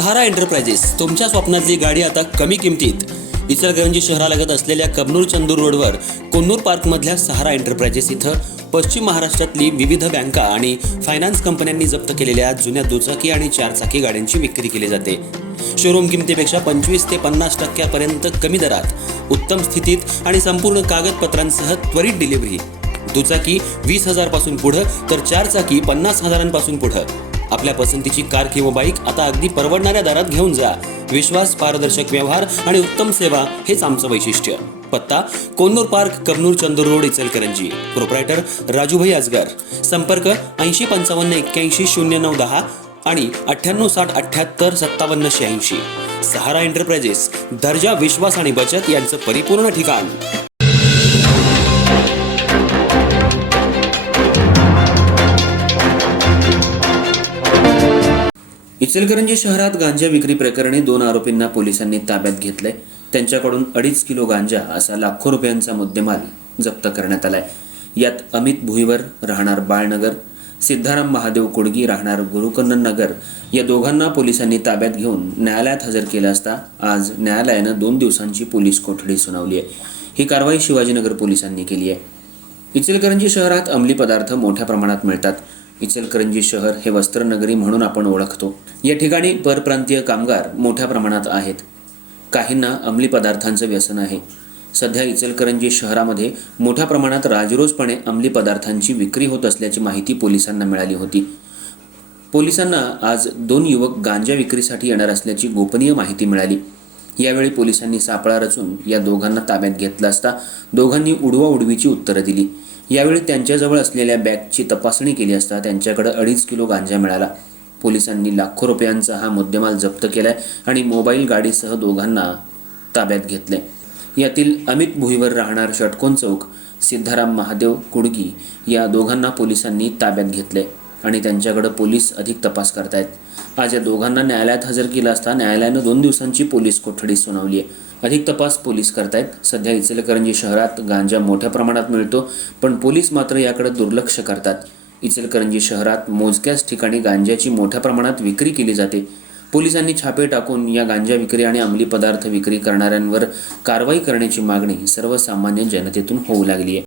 सहारा enterprises तुमच्या स्वप्नातली गाडी आता कमी किमतीत. इचलकरंजी शहरालगत असलेल्या कबनूर चंदूर रोडवर कोन्नूर पार्कमधल्या सहारा एंटरप्राइजेस इथं पश्चिम महाराष्ट्रातली विविध बँका आणि फायनान्स कंपन्यांनी जप्त केलेल्या जुन्या दुचाकी आणि चारचाकी गाड्यांची विक्री केली जाते. शोरूम किमतीपेक्षा 25 ते 50% कमी दरात, उत्तम स्थितीत आणि संपूर्ण कागदपत्रांसह त्वरित डिलिव्हरी. दुचाकी 20,000 पासून पुढे तर चारचाकी 50,000 पुढे. आपल्या पसंतीची कार किंवा बाईक आता अगदी परवडणाऱ्या दरात घेऊन जा. विश्वास, पारदर्शक व्यवहार आणि उत्तम सेवा हेच आमचं वैशिष्ट्य. पत्ता Konnur park, Kabnur Chandur road, Ichalkaranji. Proprietor Rajubhai Ajgar. संपर्क 8055810910 आणि 9860785786. सहारा एंटरप्राइजेस, दर्जा, विश्वास आणि बचत यांचं परिपूर्ण ठिकाण. इचलकरंजी शहरात गांजा विक्री प्रकरणी 2 आरोपींना पोलिसांनी ताब्यात घेतले. त्यांच्याकडून 2.5 किलो गांजा असा लाखो रुपयांचा मुद्देमाल जप्त करण्यात आलाय. यात अमित भुईवर राहणार बाळनगर, सिद्धाराम महादेव कुडगी राहणार गुरुकन्नन नगर या दोघांना पोलिसांनी ताब्यात घेऊन न्यायालयात हजर केलं असता आज न्यायालयानं 2 दिवसांची पोलीस कोठडी सुनावली आहे. ही कारवाई शिवाजीनगर पोलिसांनी केली आहे. इचलकरंजी शहरात अंमली पदार्थ मोठ्या प्रमाणात मिळतात. इचलकरंजी शहर हे वस्त्रनगरी म्हणून आपण ओळखतो. या ठिकाणी परप्रांतीय कामगार मोठ्या प्रमाणात आहेत. काहींना अंमली पदार्थांचं व्यसन आहे. सध्या इचलकरंजी शहरामध्ये मोठ्या प्रमाणात राजरोसपणे अंमली पदार्थांची विक्री होत असल्याची माहिती पोलिसांना मिळाली होती. पोलिसांना आज 2 युवक गांजा विक्रीसाठी येणार असल्याची गोपनीय माहिती मिळाली. यावेळी पोलिसांनी सापळा रचून या दोघांना ताब्यात घेतलं असता दोघांनी उडवाउडवीची उत्तरं दिली. यावेळी त्यांच्याजवळ असलेल्या बॅगची तपासणी केली असता त्यांच्याकडे 2.5 किलो गांजा मिळाला. पोलिसांनी लाखो रुपयांचा हा मुद्देमाल जप्त केलाय आणि मोबाईल गाडीसह दोघांना ताब्यात घेतले. यातील अमित भुईवर राहणार षटकोन चौक, सिद्धाराम महादेव कुडगी या दोघांना पोलिसांनी ताब्यात घेतले आणि त्यांच्याकडे पोलीस अधिक तपास करतायत. आज या दोघांना न्यायालयात हजर केलं असता न्यायालयानं 2 दिवसांची पोलीस कोठडी सुनावली आहे. अधिक तपास पोलीस करतायत. सध्या इचलकरंजी शहरात गांजा मोठ्या प्रमाणात मिळतो, पण पोलीस मात्र याकडे दुर्लक्ष करतात. इचलकरंजी शहरात मोजक्याच ठिकाणी गांजाची मोठ्या प्रमाणात विक्री केली जाते. पोलिसांनी छापे टाकून या गांजा विक्री आणि अंमली पदार्थ विक्री करणाऱ्यांवर कारवाई करण्याची मागणी सर्वसामान्य जनतेतून होऊ लागली आहे.